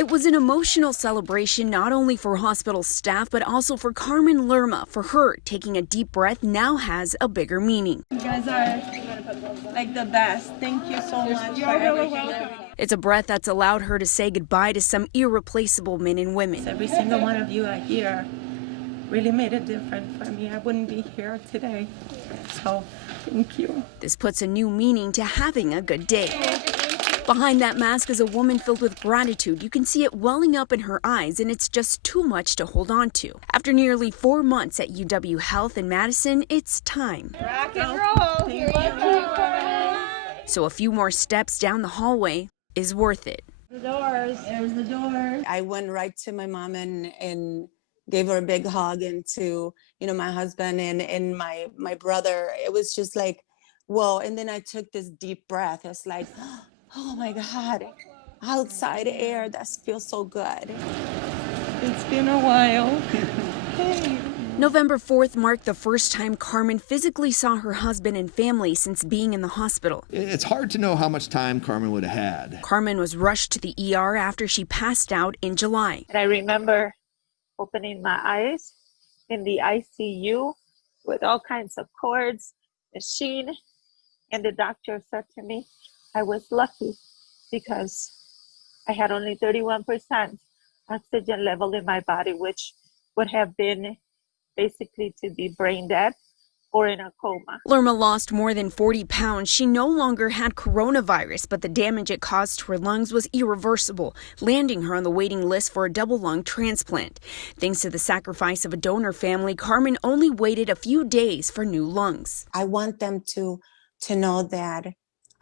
It was an emotional celebration not only for hospital staff, but also for Carmen Lerma. For her, taking a deep breath now has a bigger meaning. You guys are like the best. Thank you so much for everything. It's a breath that's allowed her to say goodbye to some irreplaceable men and women. Every single one of you are here really made a difference for me. I wouldn't be here today. So thank you. This puts a new meaning to having a good day. Behind that mask is a woman filled with gratitude. You can see it welling up in her eyes, and it's just too much to hold on to. After nearly 4 months at UW Health in Madison, it's time. Rock and roll. Here you go. So a few more steps down the hallway is worth it. The doors. There's the door. I went right to my mom and gave her a big hug, and to my husband and my brother. It was just like, whoa. And then I took this deep breath. It's like, oh my God, outside air, that feels so good. It's been a while. Hey. November 4th marked the first time Carmen physically saw her husband and family since being in the hospital. It's hard to know how much time Carmen would have had. Carmen was rushed to the ER after she passed out in July. And I remember opening my eyes in the ICU with all kinds of cords, machine, and the doctor said to me, I was lucky because I had only 31% oxygen level in my body, which would have been basically to be brain dead or in a coma. Lerma lost more than 40 pounds. She no longer had coronavirus, but the damage it caused to her lungs was irreversible, landing her on the waiting list for a double lung transplant. Thanks to the sacrifice of a donor family, Carmen only waited a few days for new lungs. I want them to know that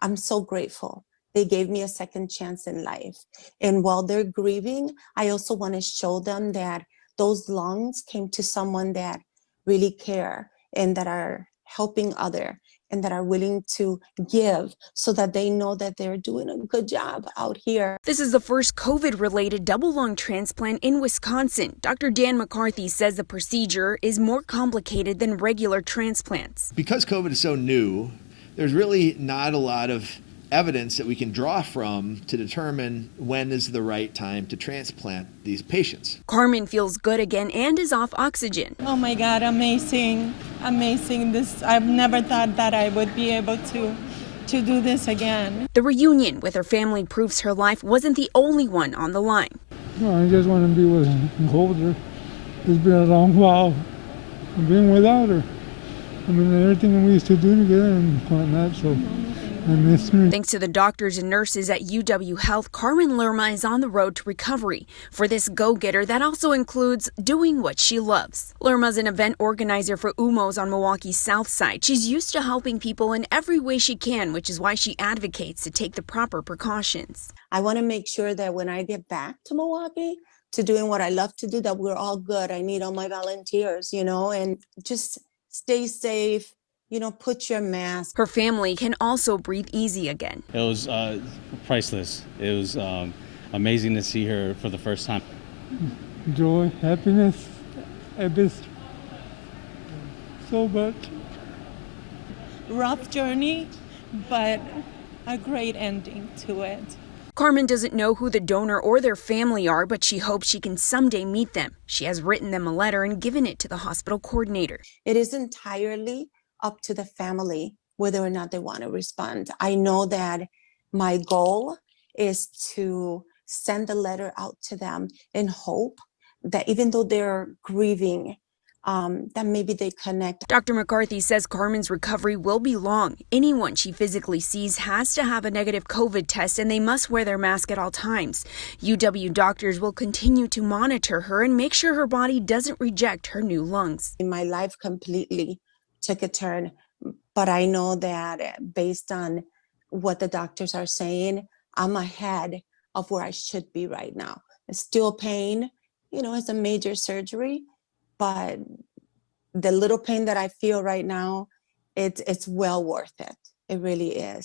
I'm so grateful. They gave me a second chance in life. And while they're grieving, I also want to show them that those lungs came to someone that really care and that are helping others and that are willing to give so that they know that they're doing a good job out here. This is the first COVID-related double lung transplant in Wisconsin. Dr. Dan McCarthy says the procedure is more complicated than regular transplants. Because COVID is so new, there's really not a lot of evidence that we can draw from to determine when is the right time to transplant these patients. Carmen feels good again and is off oxygen. Oh my God, amazing, amazing. I've never thought that I would be able to do this again. The reunion with her family proves her life wasn't the only one on the line. No, I just want to be with her and hold her. It's been a long while being without her. I mean, everything we used to do together and whatnot, so I miss her. Thanks to the doctors and nurses at UW Health, Carmen Lerma is on the road to recovery. For this go-getter, that also includes doing what she loves. Lerma's an event organizer for UMO's on Milwaukee's South Side. She's used to helping people in every way she can, which is why she advocates to take the proper precautions. I want to make sure that when I get back to Milwaukee, to doing what I love to do, that we're all good. I need all my volunteers, and just stay safe, put your mask. Her family can also breathe easy again. It was priceless. It was amazing to see her for the first time. Joy, happiness, everything. So much. Rough journey, but a great ending to it. Carmen doesn't know who the donor or their family are, but she hopes she can someday meet them. She has written them a letter and given it to the hospital coordinator. It is entirely up to the family whether or not they want to respond. I know that my goal is to send a letter out to them in hope that even though they're grieving, that maybe they connect. Dr. McCarthy says Carmen's recovery will be long. Anyone she physically sees has to have a negative COVID test, and they must wear their mask at all times. UW doctors will continue to monitor her and make sure her body doesn't reject her new lungs. My life completely took a turn, but I know that based on what the doctors are saying, I'm ahead of where I should be right now. It's still pain, it's a major surgery, but the little pain that I feel right now, it's well worth it. It really is.